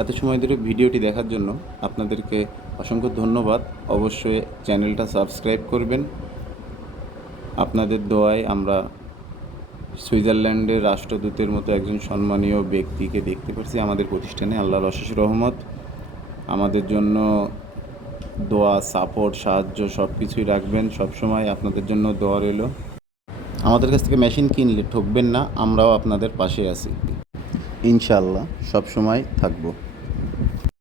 এত সময় ধরে ভিডিওটি দেখার জন্য আপনাদেরকে অসংখ্য ধন্যবাদ। অবশ্যই চ্যানেলটা সাবস্ক্রাইব করবেন। আপনাদের দোয়ায় আমরা সুইজারল্যান্ডের রাষ্ট্রদূতের মতো একজন সম্মানীয় ব্যক্তিকে দেখতে পাচ্ছি আমাদের প্রতিষ্ঠানে। আল্লাহর অশেষ রহমত। আমাদের জন্য দোয়া, সাপোর্ট, সাহায্য সব কিছুই রাখবেন। সবসময় আপনাদের জন্য দোয়া রইল। আমাদের কাছ থেকে মেশিন কিনলে ঠকবেন না, আমরাও আপনাদের পাশে আছি ইনশাআল্লাহ, সবসময় থাকবো।